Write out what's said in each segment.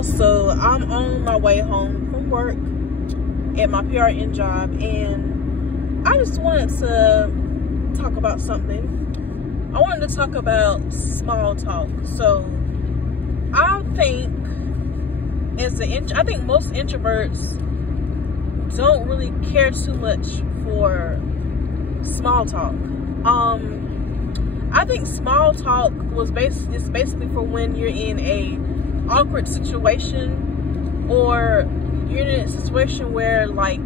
y'all. So I'm on my way home from work at my PRN job, and I just wanted to talk about something. I wanted to talk about small talk. So I think I think most introverts don't really care too much for small talk. I think small talk is basically for when you're in a awkward situation, or you're in a situation where like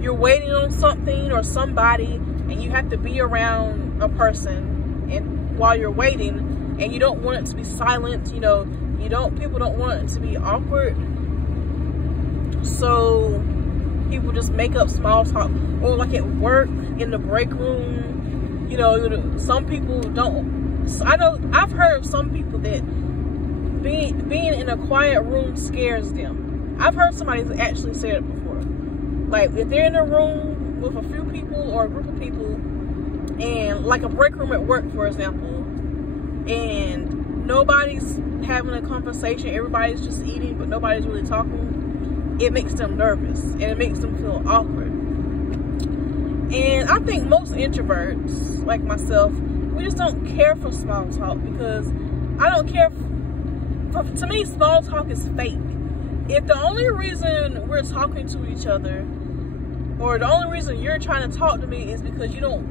you're waiting on something or somebody, and you have to be around a person, and while you're waiting, and you don't want it to be silent. You know, people don't want it to be awkward, so people just make up small talk. Or like at work in the break room, you know, some people don't. I've heard of some people that being in a quiet room scares them. I've heard somebody actually say it before. Like if they're in a room with a few people or a group of people, and like a break room at work, for example, and nobody's having a conversation, everybody's just eating, but nobody's really talking, it makes them nervous and it makes them feel awkward. And I think most introverts, like myself, we just don't care for small talk, because I don't care to me, small talk is fake. If the only reason we're talking to each other, or the only reason you're trying to talk to me, is because you don't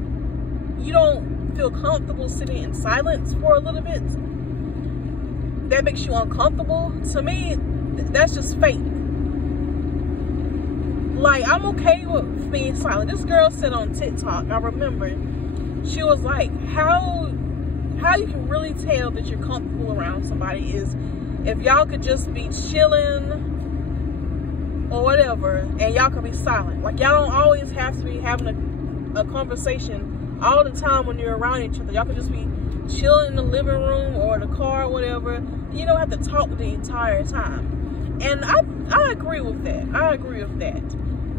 feel comfortable sitting in silence for a little bit, that makes you uncomfortable, to me, that's just fake. Like, I'm okay with being silent. This girl said on TikTok, I remember, she was like, how you can really tell that you're comfortable around somebody is if y'all could just be chilling or whatever, and y'all could be silent. Like, y'all don't always have to be having a conversation all the time when you're around each other. Y'all could just be chilling in the living room or the car or whatever. You don't have to talk the entire time. And I agree with that. I agree with that.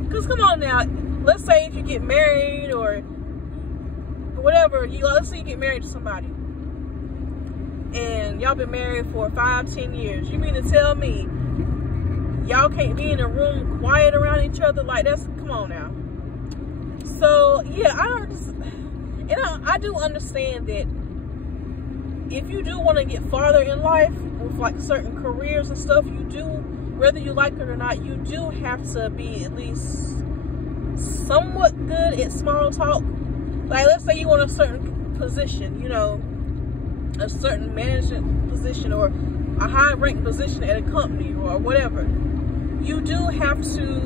Because come on now, let's say if you get married or whatever, let's say you get married to somebody, and y'all been married for 5-10 years. You mean to tell me y'all can't be in a room quiet around each other? Like, come on now. So yeah, I do understand that if you do want to get farther in life with like certain careers and stuff, you do, whether you like it or not, you do have to be at least somewhat good at small talk. Like, let's say you want a certain position, you know, a certain management position or a high ranked position at a company or whatever. You do have to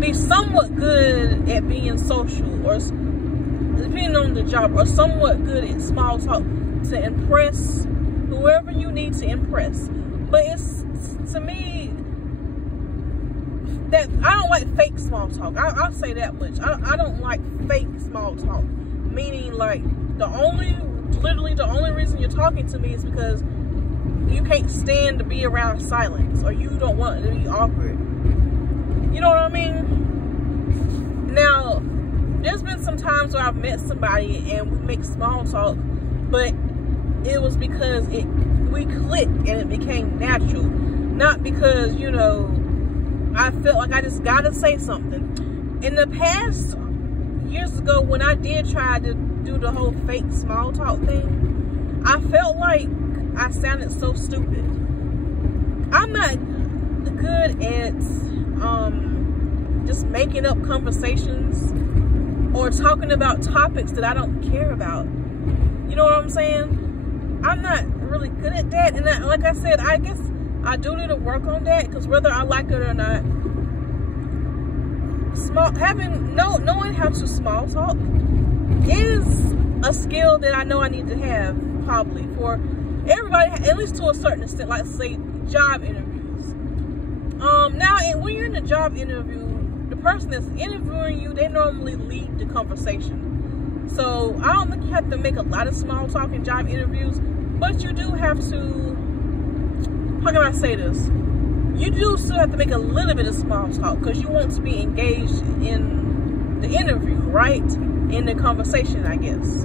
be somewhat good at being social, or depending on the job, or somewhat good at small talk to impress whoever you need to impress. But it's, to me, that I don't like fake small talk. I'll say that much. I don't like fake small talk. Meaning, like, literally the only reason you're talking to me is because you can't stand to be around silence, or you don't want it to be awkward. You know what I mean? Now, there's been some times where I've met somebody and we make small talk, but it was because we clicked and it became natural. Not because, you know, I felt like I just gotta say something. In the past, years ago, when I did try to do the whole fake small talk thing, I felt like I sounded so stupid. I'm not good at just making up conversations or talking about topics that I don't care about. You know what I'm saying? I'm not really good at that. And like I said, I guess I do need to work on that, because whether I like it or not, knowing how to small talk is a skill that I know I need to have, probably, for everybody, at least to a certain extent. Like, say, job interviews. Now, when you're in a job interview, the person that's interviewing you, they normally lead the conversation. So I don't think you have to make a lot of small talk in job interviews, but you do have to, how can I say this? You do still have to make a little bit of small talk, because you want to be engaged in the interview, right? In the conversation, I guess.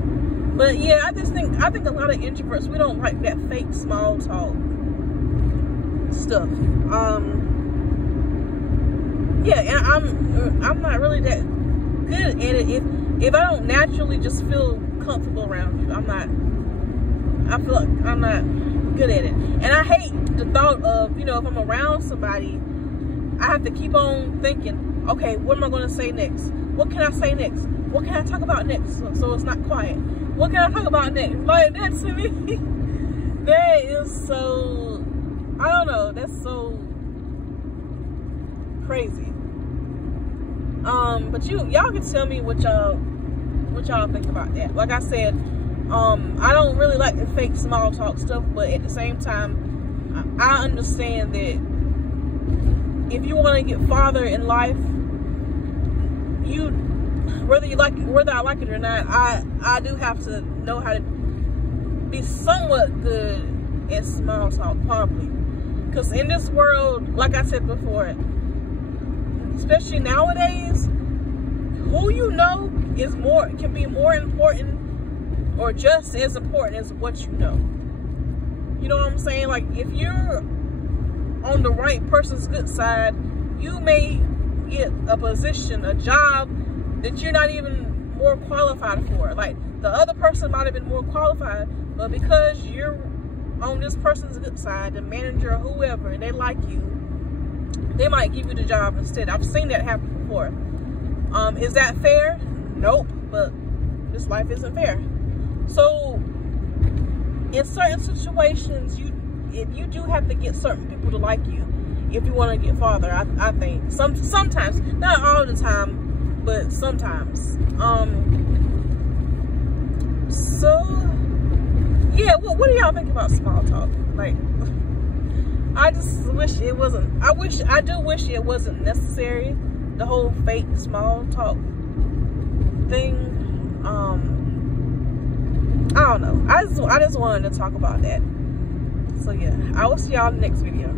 But yeah, I think a lot of introverts, we don't like that fake small talk stuff. Yeah, and I'm not really that good at it if I don't naturally just feel comfortable around you. I feel like I'm not good at it. And I hate the thought of, you know, if I'm around somebody, I have to keep on thinking, okay, what am I going to say next? What can I say next? What can I talk about next? So it's not quiet. What can I talk about next? Like, that to me, that is so, I don't know, that's so crazy. But y'all can tell me what y'all think about that. Like I said, I don't really like the fake small talk stuff, but at the same time, I understand that if you want to get farther in life, whether I like it or not, I do have to know how to be somewhat good at small talk, probably. Because in this world, like I said before, especially nowadays, who you know can be more important or just as important as what you know. You know what I'm saying? Like, if you're on the right person's good side, you may get a position, a job that you're not even more qualified for. Like, the other person might have been more qualified, but because you're on this person's good side, the manager or whoever, and they like you, they might give you the job instead. I've seen that happen before. Is that fair? Nope, but this life isn't fair. So in certain situations, you do have to get certain people to like you if you want to get farther. I think sometimes, not all the time, but sometimes. So yeah, what do y'all think about small talk? Like, I just wish it wasn't. I do wish it wasn't necessary. The whole fake small talk thing. I don't know. I just wanted to talk about that. So yeah, I will see y'all in the next video.